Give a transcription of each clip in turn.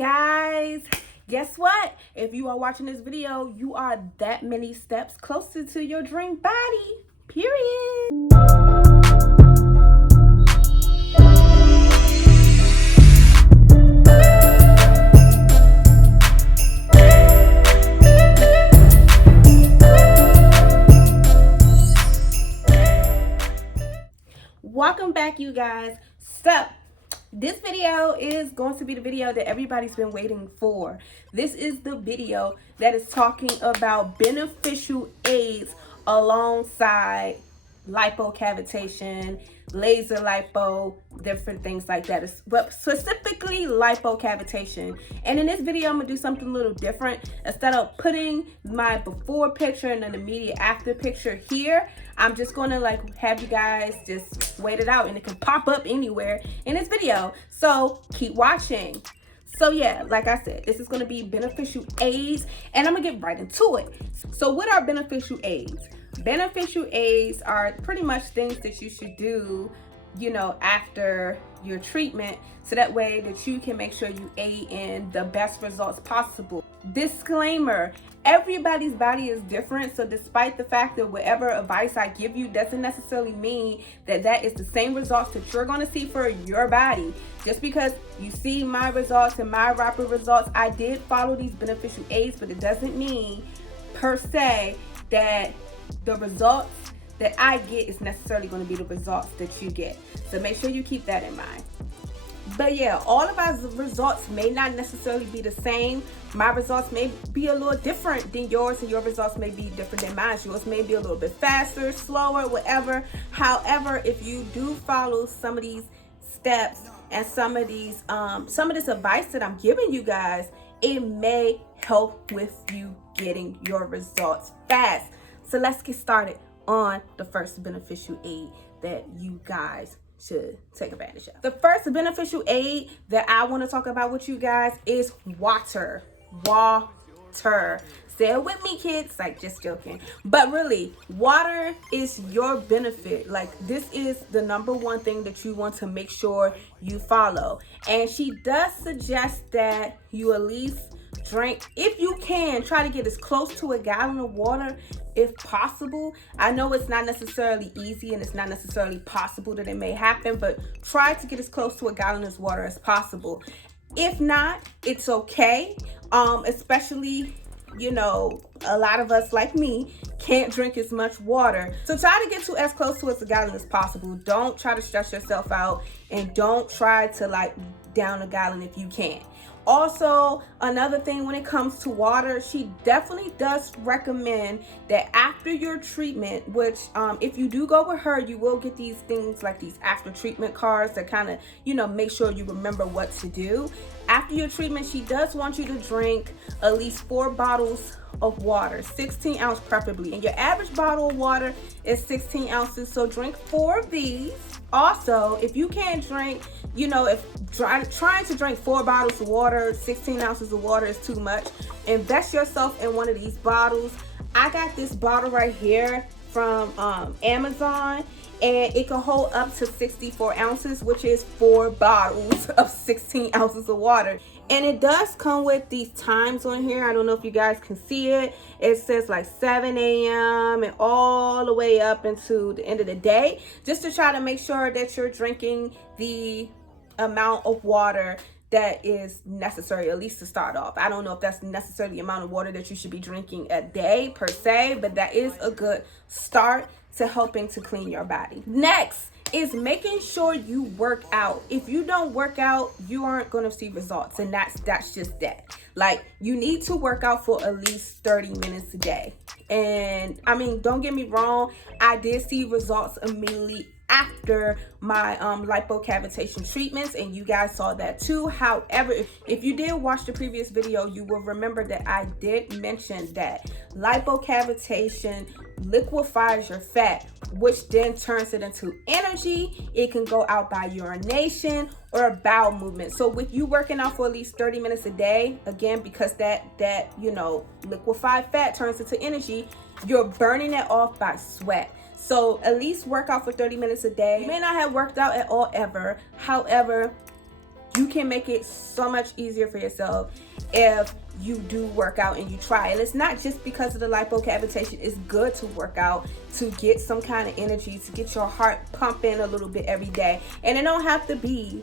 guys. Guess what? If you are watching this video, you are that many steps closer to your dream body. Period. Welcome back, you guys. So this video is going to be the video that everybody's been waiting for. This is the video that is talking about beneficial aids alongside lipo cavitation, laser lipo, different things like that, but specifically lipo cavitation. And in this video, I'm gonna do something a little different. Instead of putting my before picture and an immediate after picture here, I'm just gonna have you guys just wait it out, and it can pop up anywhere in this video. So keep watching. So yeah, like I said, this is gonna be beneficial aids, and I'm gonna get right into it. So what are beneficial aids? Beneficial aids are pretty much things that you should do, after your treatment, so that way that you can make sure you aid in the best results possible. Disclaimer: everybody's body is different, so despite the fact that whatever advice I give you doesn't necessarily mean that that is the same results that you're going to see for your body. Just because you see my results and my rapid results, I did follow these beneficial aids, but it doesn't mean per se that the results that I get is necessarily going to be the results that you get. So make sure you keep that in mind. But yeah, all of our results may not necessarily be the same. My results may be a little different than yours, and your results may be different than mine. Yours may be a little bit faster, slower, whatever. However, if you do follow some of these steps and some of this advice that I'm giving you guys, it may help with you getting your results fast. So let's get started on the first beneficial aid that you guys should take advantage of. The first beneficial aid that I want to talk about with you guys is water. Water. Say it with me, kids. Just joking. But really, water is your benefit. This is the number one thing that you want to make sure you follow. And she does suggest that you at least drink, if you can, try to get as close to a gallon of water if possible. I know it's not necessarily easy and it's not necessarily possible that it may happen, but try to get as close to a gallon of water as possible. If not, it's okay. Especially, a lot of us like me can't drink as much water. So try to get to as close to a gallon as possible. Don't try to stress yourself out, and don't try to down a gallon if you can. Also, another thing when it comes to water, she definitely does recommend that after your treatment, which if you do go with her, you will get these things like these after treatment cards that kind of, make sure you remember what to do. After your treatment, she does want you to drink at least 4 bottles of water, 16 ounce preferably. And your average bottle of water is 16 ounces, so drink 4 of these. Also, if you can't drink, if trying to drink 4 bottles of water, 16 ounces of water is too much, invest yourself in one of these bottles. I got this bottle right here from Amazon, and it can hold up to 64 ounces, which is 4 bottles of 16 ounces of water. And it does come with these times on here. I don't know if you guys can see it. It says 7 a.m. and all the way up into the end of the day, just to try to make sure that you're drinking the amount of water that is necessary, at least to start off. I don't know if that's necessarily the amount of water that you should be drinking a day per se, but that is a good start to helping to clean your body. Next is making sure you work out. If you don't work out, you aren't going to see results, and that's just that. You need to work out for at least 30 minutes a day. And I mean, don't get me wrong, I did see results immediately after my lipo cavitation treatments, and you guys saw that too. However, if you did watch the previous video, you will remember that I did mention that lipo cavitation liquefies your fat, which then turns it into energy. It can go out by urination or a bowel movement. So with you working out for at least 30 minutes a day, again, because that liquefied fat turns into energy, you're burning it off by sweat. So at least work out for 30 minutes a day. You may not have worked out at all ever. However, You can make it so much easier for yourself if you do work out and you try. And it's not just because of the lipo cavitation. It's good to work out to get some kind of energy, to get your heart pumping a little bit every day. And it don't have to be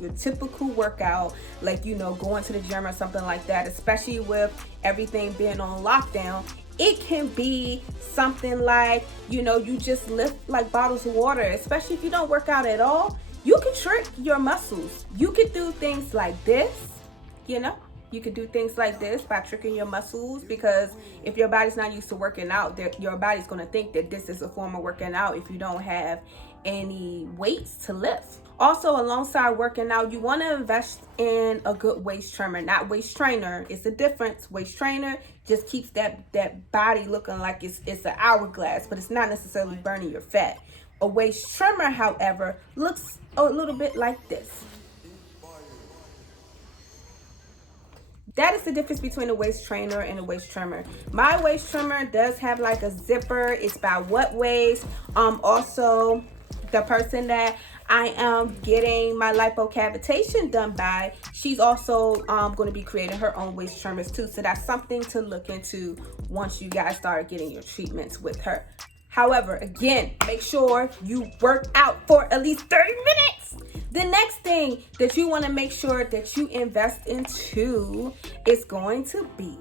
your typical workout, like, you know, going to the gym or something like that, especially with everything being on lockdown. It can be something like, you know, you just lift like bottles of water, especially if you don't work out at all. You can trick your muscles. You could do things like this, you know. You could do things like this by tricking your muscles, because if your body's not used to working out, your body's going to think that this is a form of working out if you don't have any weights to lift. Also, alongside working out, you want to invest in a good waist trimmer, not waist trainer. It's a difference. Waist trainer just keeps that body looking like it's an hourglass, but it's not necessarily burning your fat. A waist trimmer, however, looks a little bit like this. That is the difference between a waist trainer and a waist trimmer. My waist trimmer does have like a zipper. It's by What Waist. Also, the person that I am getting my lipo cavitation done by, she's also going to be creating her own waist trimmers too. So that's something to look into once you guys start getting your treatments with her. However, again, make sure you work out for at least 30 minutes. The next thing that you want to make sure that you invest into is going to be,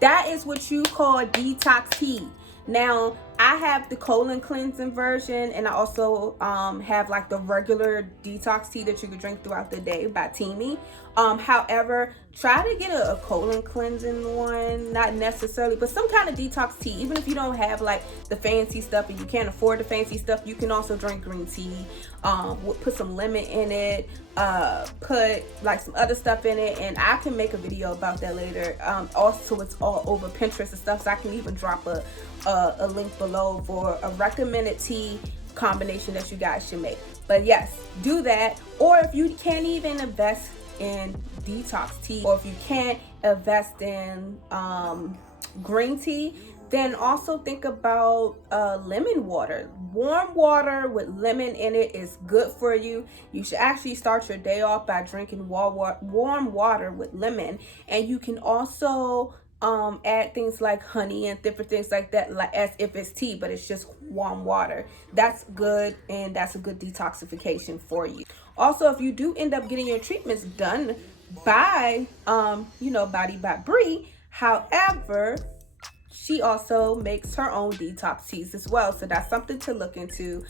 that is what you call Detox Team. Now, I have the colon cleansing version, and I also have like the regular detox tea that you can drink throughout the day by Teamy. However, try to get a colon cleansing one, not necessarily, but some kind of detox tea. Even if you don't have like the fancy stuff and you can't afford the fancy stuff, you can also drink green tea. Put some lemon in it, put like some other stuff in it, and I can make a video about that later. Also, it's all over Pinterest and stuff, so I can even drop a link below for a recommended tea combination that you guys should make. But yes, do that. Or if you can't even invest in detox tea, or if you can't invest in green tea, then also think about lemon water. Warm water with lemon in it is good for you. You should actually start your day off by drinking warm water with lemon. And you can also add things like honey and different things like that, like as if it's tea, but it's just warm water. That's good, and that's a good detoxification for you. Also, if you do end up getting your treatments done by by Bri, however, she also makes her own detox teas as well. So that's something to look into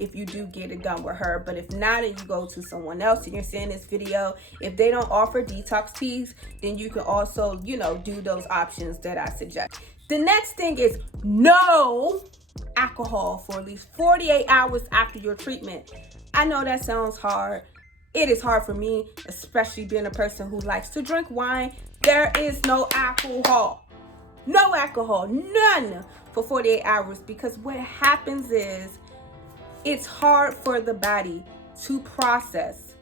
if you do get it done with her. But if not, and you go to someone else and you're seeing this video, if they don't offer detox teas, then you can also, do those options that I suggest. The next thing is no alcohol for at least 48 hours after your treatment. I know that sounds hard. It is hard for me, especially being a person who likes to drink wine. There is no alcohol. No alcohol, none, for 48 hours, because what happens is it's hard for the body to process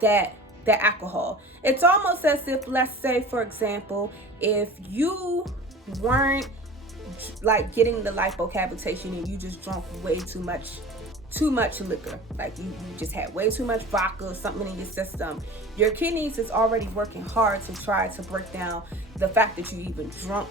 the alcohol. It's almost as if, let's say, for example, if you weren't like getting the lipo cavitation and you just drank way too much liquor, like you just had way too much vodka or something in your system, your kidneys is already working hard to try to break down the fact that you even drunk,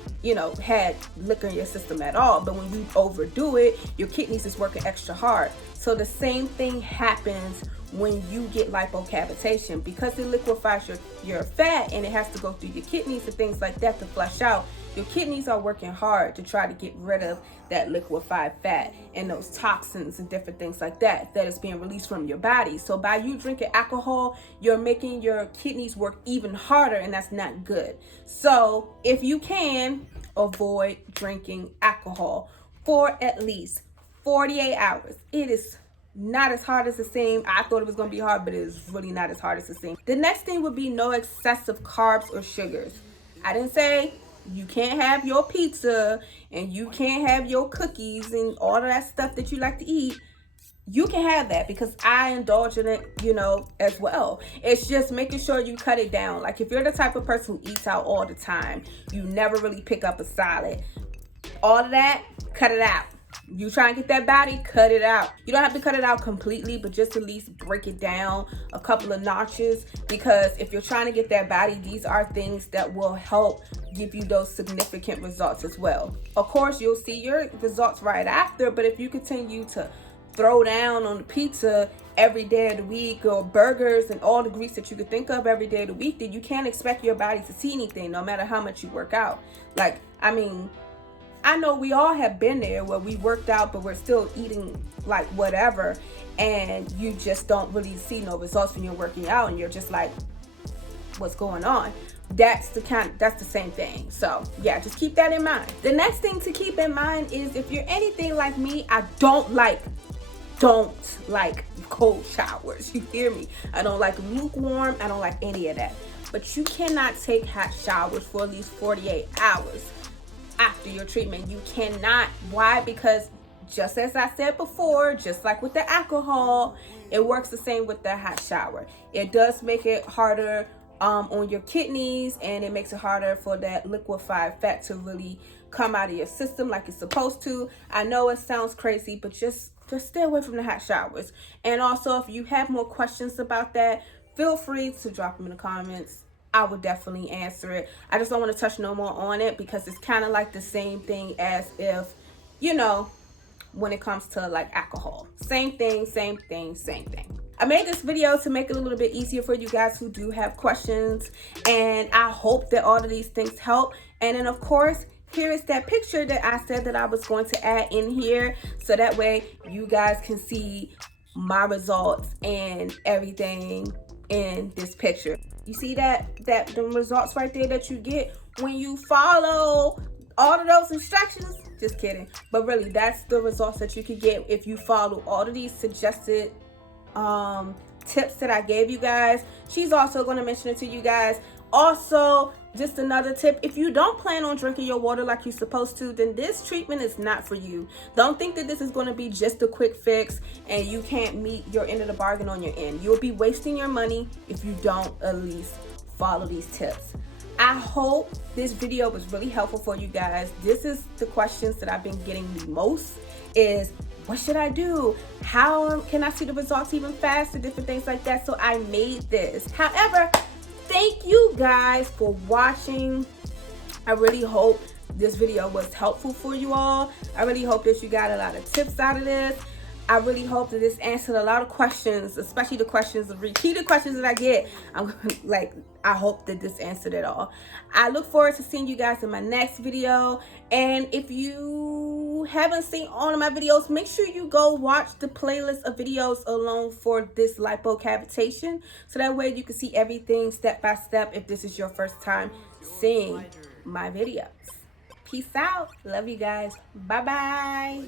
had liquor in your system at all. But when you overdo it, your kidneys is working extra hard. So the same thing happens when you get lipo cavitation, because it liquefies your fat and it has to go through your kidneys and things like that to flush out. Your kidneys are working hard to try to get rid of that liquefied fat and those toxins and different things like that is being released from your body. So by you drinking alcohol, you're making your kidneys work even harder, and that's not good. So if you can, avoid drinking alcohol for at least 48 hours. It is not as hard as it seemed. I thought it was going to be hard, but it is really not as hard as it seemed. The next thing would be no excessive carbs or sugars. I didn't say you can't have your pizza and you can't have your cookies and all of that stuff that you like to eat. You can have that, because I indulge in it, as well. It's just making sure you cut it down. Like if you're the type of person who eats out all the time, you never really pick up a salad, all of that, cut it out. You try and get that body, cut it out. You don't have to cut it out completely, but just at least break it down a couple of notches, because if you're trying to get that body, these are things that will help give you those significant results as well. Of course, you'll see your results right after, but if you continue to throw down on the pizza every day of the week, or burgers and all the grease that you could think of every day of the week, then you can't expect your body to see anything no matter how much you work out. Like, I mean, I know we all have been there where we worked out, but we're still eating like whatever, and you just don't really see no results when you're working out, and you're just like, what's going on? That's the same thing. So yeah, just keep that in mind. The next thing to keep in mind is, if you're anything like me, I don't like cold showers. You hear me? I don't like lukewarm. I don't like any of that. But you cannot take hot showers for at least 48 hours after your treatment. You cannot. Why? Because just as I said before, just like with the alcohol, it works the same with the hot shower. It does make it harder on your kidneys, and it makes it harder for that liquefied fat to really come out of your system like it's supposed to. I know it sounds crazy, but just stay away from the hot showers. And also, if you have more questions about that, feel free to drop them in the comments. I would definitely answer it. I just don't want to touch no more on it, because it's kind of like the same thing as if, you know, when it comes to like alcohol. Same thing, same thing, same thing. I made this video to make it a little bit easier for you guys who do have questions, and I hope that all of these things help. And then of course, here is that picture that I said that I was going to add in here, so that way you guys can see my results and everything in this picture. You see the results right there that you get when you follow all of those instructions? Just kidding. But really, that's the results that you could get if you follow all of these suggested tips that I gave you guys. She's also going to mention it to you guys. Also, just another tip, if you don't plan on drinking your water like you're supposed to, then this treatment is not for you. Don't think that this is going to be just a quick fix and you can't meet your end of the bargain on your end. You'll be wasting your money if you don't at least follow these tips. I hope this video was really helpful for you guys. This is the questions that I've been getting the most, is what should I do? How can I see the results even faster? Different things like that. So I made this. However, thank you guys for watching. I really hope this video was helpful for you all. I really hope that you got a lot of tips out of this. I really hope that this answered a lot of questions, especially the questions, the repeated questions that I get. I hope that this answered it all. I look forward to seeing you guys in my next video. And if you haven't seen all of my videos, make sure you go watch the playlist of videos alone for this lipo cavitation, so that way you can see everything step by step if this is your first time seeing my videos. Peace out. Love you guys. Bye bye.